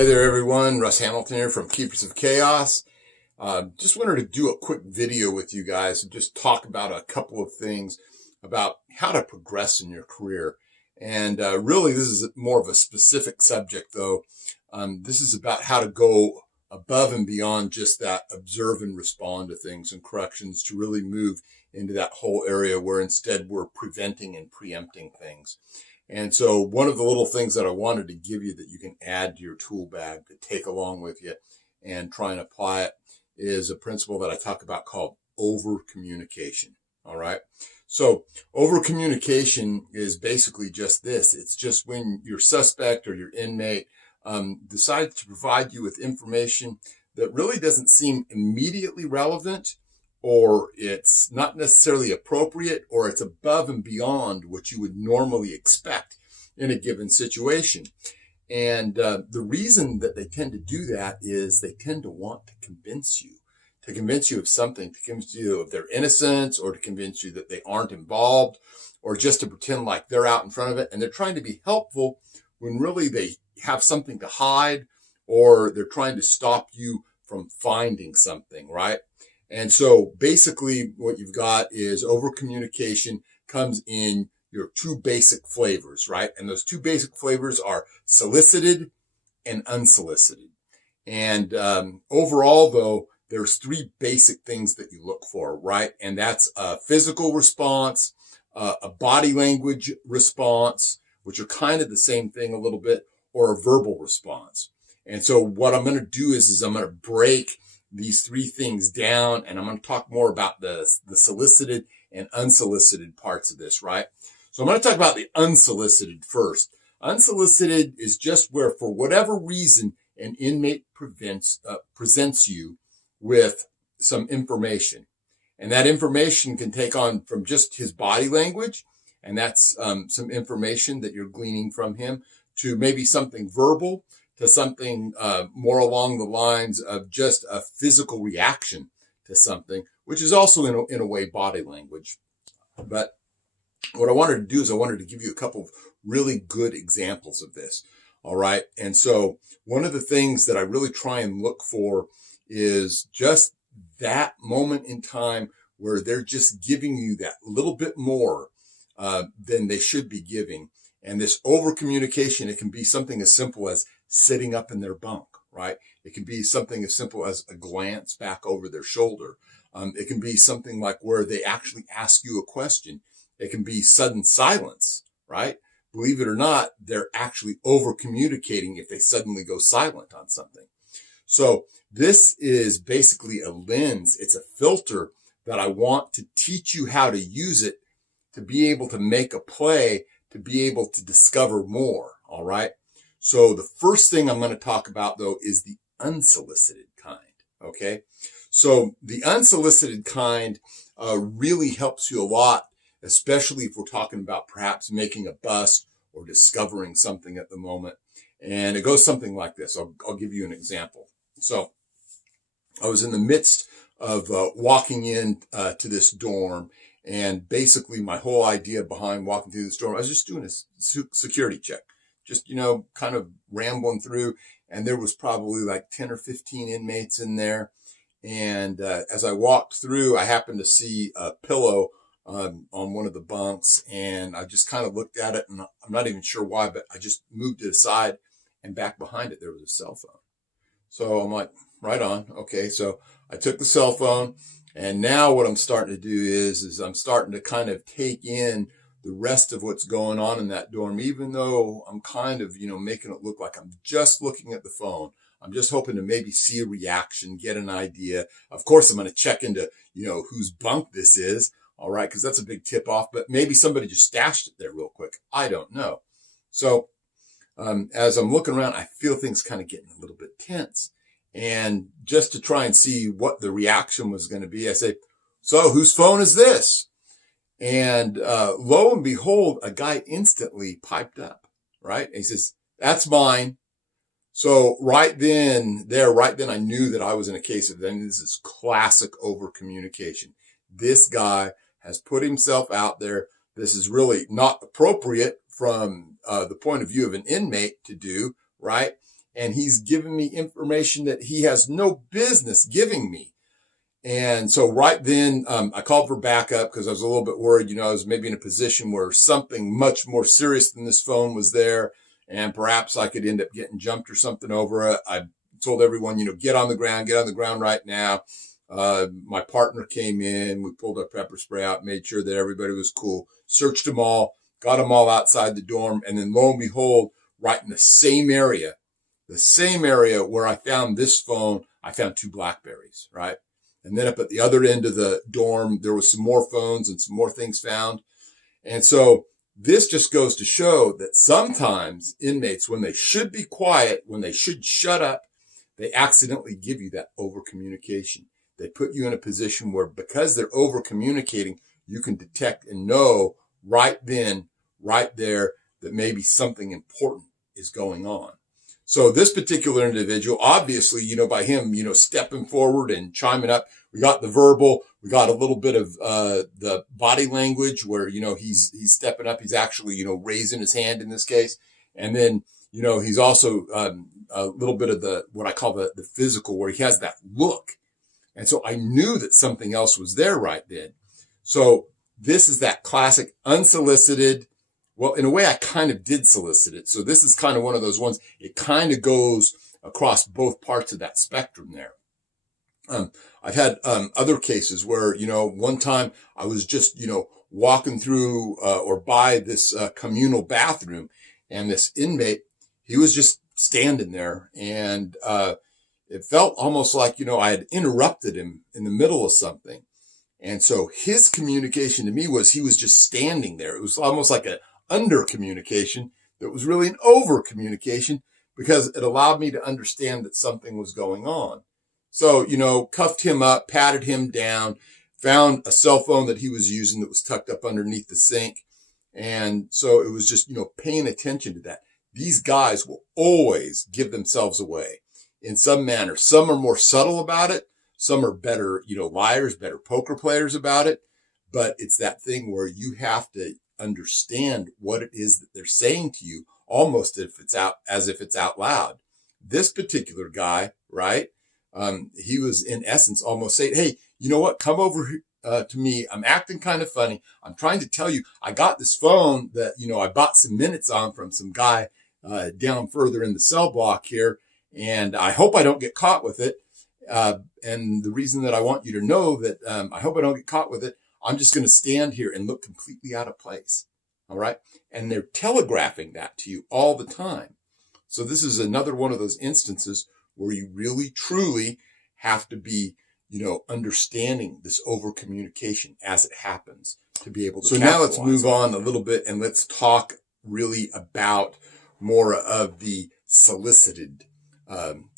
Hey there, everyone. Russ Hamilton here from Keepers of Chaos. Just wanted to do a quick video with you guys and just talk about a couple of things about how to progress in your career. And really, this is more of a specific subject, though. This is about how to go above and beyond just that observe and respond to things and corrections to really move into that whole area where instead we're preventing and preempting things. And so one of the little things that I wanted to give you that you can add to your tool bag to take along with you and try and apply it is a principle that I talk about called over-communication. All right. So over-communication is basically just this. It's just when your suspect or your inmate decides to provide you with information that really doesn't seem immediately relevant, or it's not necessarily appropriate, or it's above and beyond what you would normally expect in a given situation. And the reason that they tend to do that is they tend to want to convince you of something, to convince you of their innocence, or to convince you that they aren't involved, or just to pretend like they're out in front of it. And they're trying to be helpful when really they have something to hide, or they're trying to stop you from finding something, right? And so basically what you've got is over-communication comes in your two basic flavors, right? And those two basic flavors are solicited and unsolicited. And overall, though, there's three basic things that you look for, right? And that's a physical response, a body language response, which are kind of the same thing a little bit, or a verbal response. And so what I'm going to do is I'm going to break these three things down, and I'm going to talk more about the solicited and unsolicited parts of this, right? So I'm going to talk about the unsolicited first. Unsolicited is just where, for whatever reason, an inmate presents you with some information. And that information can take on from just his body language, and that's some information that you're gleaning from him, to maybe something verbal, to something more along the lines of just a physical reaction to something, which is also in a way body language. But what I wanted to do is I wanted to give you a couple of really good examples of this. All right. And so one of the things that I really try and look for is just that moment in time where they're just giving you that little bit more than they should be giving. And this over communication, it can be something as simple as sitting up in their bunk, right? It can be something as simple as a glance back over their shoulder. It can be something like where they actually ask you a question. It can be sudden silence, right? Believe it or not, they're actually over communicating if they suddenly go silent on something. So this is basically a lens. It's a filter that I want to teach you how to use it to be able to make a play, to be able to discover more. All right. So the first thing I'm going to talk about, though, is the unsolicited kind. Okay. So the unsolicited kind really helps you a lot, especially if we're talking about perhaps making a bust or discovering something at the moment. And it goes something like this. I'll give you an example. So I was in the midst of walking in to this dorm. And basically my whole idea behind walking through this dorm, I was just doing a security check. Just, kind of rambling through. And there was probably like 10 or 15 inmates in there. And as I walked through, I happened to see a pillow on one of the bunks. And I just kind of looked at it, and I'm not even sure why, but I just moved it aside, and back behind it, there was a cell phone. So I'm like, right on. Okay. So I took the cell phone, and now what I'm starting to do is I'm starting to kind of take in the rest of what's going on in that dorm, even though I'm kind of, making it look like I'm just looking at the phone. I'm just hoping to maybe see a reaction, get an idea. Of course, I'm going to check into, whose bunk this is. All right. Cause that's a big tip off, but maybe somebody just stashed it there real quick. I don't know. So, as I'm looking around, I feel things kind of getting a little bit tense. And just to try and see what the reaction was going to be, I say, so whose phone is this? And lo and behold, a guy instantly piped up, right? And he says, that's mine. So right then, I knew that I was in a case of, then this is classic over communication. This guy has put himself out there. This is really not appropriate from the point of view of an inmate to do, right? and he's giving me information that he has no business giving me. And so right then, I called for backup because I was a little bit worried, I was maybe in a position where something much more serious than this phone was there, and perhaps I could end up getting jumped or something over it. I told everyone, get on the ground right now. My partner came in, we pulled our pepper spray out, made sure that everybody was cool, searched them all, got them all outside the dorm. And then lo and behold, right in the same area where I found this phone, I found 2 BlackBerries, right? And then up at the other end of the dorm, there was some more phones and some more things found. And so this just goes to show that sometimes inmates, when they should be quiet, when they should shut up, they accidentally give you that over communication. They put you in a position where, because they're over communicating, you can detect and know right then, right there, that maybe something important is going on. So this particular individual, obviously, by him, stepping forward and chiming up, we got the verbal, we got a little bit of the body language where, he's stepping up. He's actually, raising his hand in this case. And then, he's also a little bit of what I call the physical, where he has that look. And so I knew that something else was there right then. So this is that classic unsolicited. Well, in a way, I kind of did solicit it. So this is kind of one of those ones. It kind of goes across both parts of that spectrum there. I've had other cases where, one time I was just, walking through or by this communal bathroom, and this inmate, he was just standing there, and it felt almost like, I had interrupted him in the middle of something. And so his communication to me was he was just standing there. It was almost like a under communication that was really an over communication, because it allowed me to understand that something was going on. So, cuffed him up, patted him down, found a cell phone that he was using that was tucked up underneath the sink. And so it was just, paying attention to that. These guys will always give themselves away in some manner. Some are more subtle about it. Some are better, liars, better poker players about it. But it's that thing where you have to understand what it is that they're saying to you, almost as if it's out loud. This particular guy, right? He was in essence almost saying, hey, you know what? Come over to me. I'm acting kind of funny. I'm trying to tell you, I got this phone that, I bought some minutes on from some guy, down further in the cell block here. And I hope I don't get caught with it. And the reason that I want you to know that, I hope I don't get caught with it, I'm just going to stand here and look completely out of place. All right. And they're telegraphing that to you all the time. So this is another one of those instances where you really, truly have to be, understanding this over communication as it happens to be able to. So now let's move on a little bit and let's talk really about more of the solicited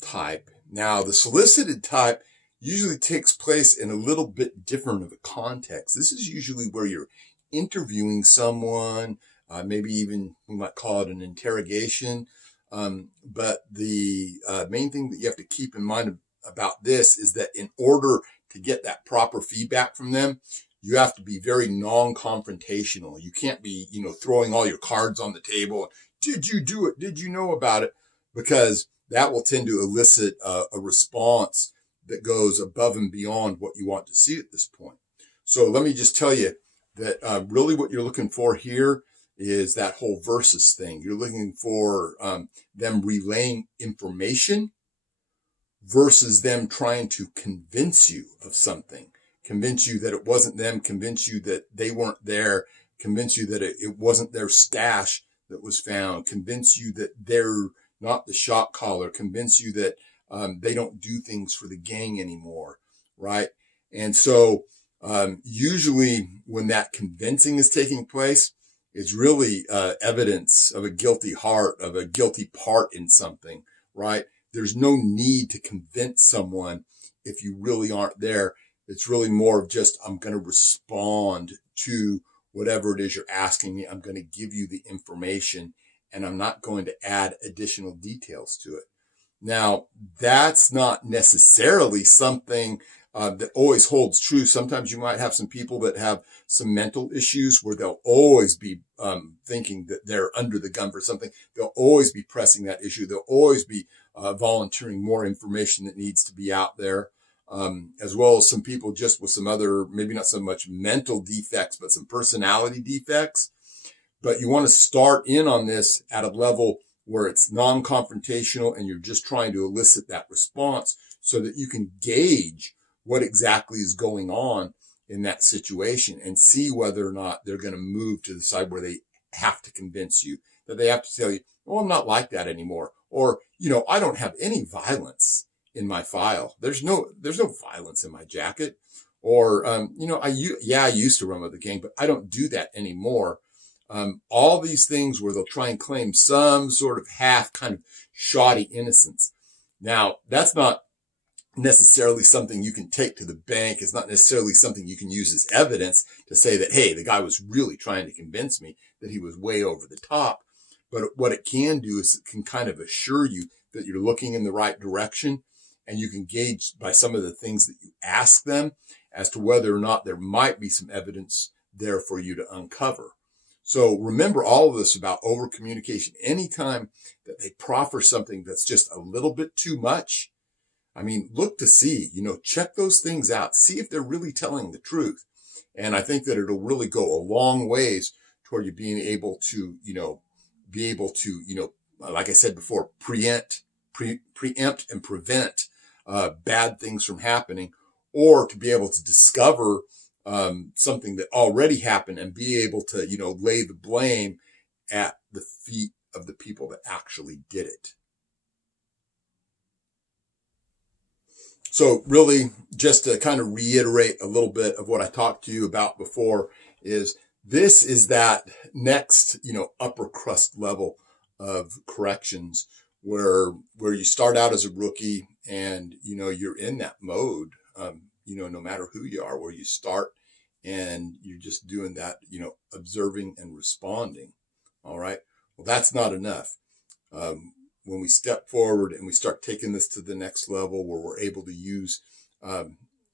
type. Now, the solicited type usually takes place in a little bit different of a context. This is usually where you're interviewing someone, maybe even we might call it an interrogation. But the main thing that you have to keep in mind about this is that in order to get that proper feedback from them, you have to be very non-confrontational. You can't be, throwing all your cards on the table. Did you do it? Did you know about it? Because that will tend to elicit a response that goes above and beyond what you want to see at this point. So let me just tell you that really what you're looking for here is that whole versus thing. You're looking for them relaying information versus them trying to convince you of something, convince you that it wasn't them, convince you that they weren't there, convince you that it wasn't their stash that was found, convince you that they're not the shot caller, convince you that they don't do things for the gang anymore, right? And so usually when that convincing is taking place, it's really evidence of a guilty heart, of a guilty part in something, right? There's no need to convince someone if you really aren't there. It's really more of just, I'm going to respond to whatever it is you're asking me. I'm going to give you the information, and I'm not going to add additional details to it. Now, that's not necessarily something that always holds true. Sometimes you might have some people that have some mental issues where they'll always be thinking that they're under the gun for something. They'll always be pressing that issue. They'll always be volunteering more information that needs to be out there, as well as some people just with some other, maybe not so much mental defects, but some personality defects. But you want to start in on this at a level where it's non-confrontational and you're just trying to elicit that response so that you can gauge what exactly is going on in that situation and see whether or not they're going to move to the side where they have to convince you, that they have to tell you, oh, I'm not like that anymore. Or, I don't have any violence in my file. There's no violence in my jacket. Or, I used to run with the gang, but I don't do that anymore. All these things where they'll try and claim some sort of half kind of shoddy innocence. Now, that's not necessarily something you can take to the bank. It's not necessarily something you can use as evidence to say that, hey, the guy was really trying to convince me that he was way over the top. But what it can do is it can kind of assure you that you're looking in the right direction, and you can gauge by some of the things that you ask them as to whether or not there might be some evidence there for you to uncover. So remember all of this about over communication. Anytime that they proffer something that's just a little bit too much, look to see, check those things out, see if they're really telling the truth. And I think that it'll really go a long ways toward you being able to, like I said before, preempt and prevent bad things from happening, or to be able to discover something that already happened and be able to, lay the blame at the feet of the people that actually did it. So really, just to kind of reiterate a little bit of what I talked to you about before, is this is that next, upper crust level of corrections where you start out as a rookie and, you're in that mode, no matter who you are, where you start and you're just doing that, observing and responding. All right. Well, that's not enough. When we step forward and we start taking this to the next level where we're able to use,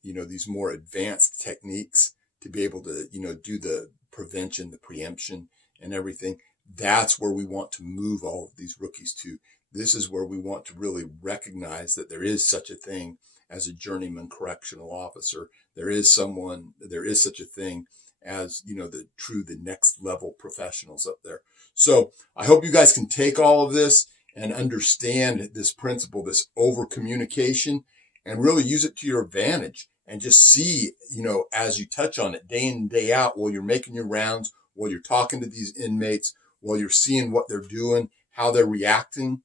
these more advanced techniques to be able to, do the prevention, the preemption and everything, that's where we want to move all of these rookies to. This is where we want to really recognize that there is such a thing as a journeyman correctional officer. There is such a thing as, the next level professionals up there. So I hope you guys can take all of this and understand this principle, this over communication, and really use it to your advantage and just see, as you touch on it day in and day out, while you're making your rounds, while you're talking to these inmates, while you're seeing what they're doing, how they're reacting.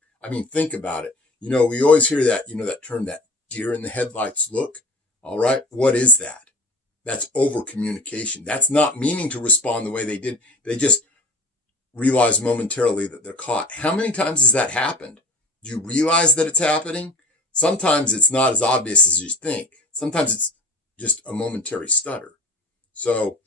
Think about it. We always hear that, that term, that deer in the headlights look. All right. What is that? That's over communication. That's not meaning to respond the way they did. They just realize momentarily that they're caught. How many times has that happened? Do you realize that it's happening? Sometimes it's not as obvious as you think. Sometimes it's just a momentary stutter. So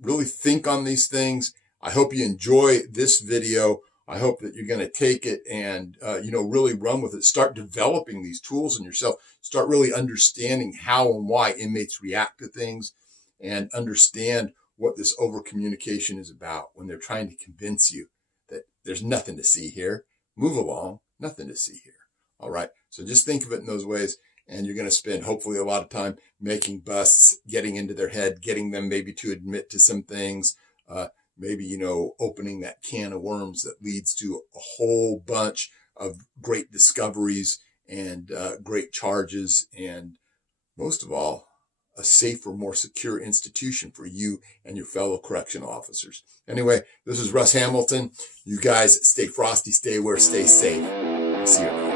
really think on these things. I hope you enjoy this video. I hope that you're going to take it and, really run with it. Start developing these tools in yourself. Start really understanding how and why inmates react to things, and understand what this over communication is about when they're trying to convince you that there's nothing to see here. Move along. Nothing to see here. All right. So just think of it in those ways, and you're going to spend hopefully a lot of time making busts, getting into their head, getting them maybe to admit to some things, maybe, opening that can of worms that leads to a whole bunch of great discoveries and great charges, and most of all, a safer, more secure institution for you and your fellow correctional officers. Anyway, this is Russ Hamilton. You guys stay frosty, stay aware, stay safe. See you.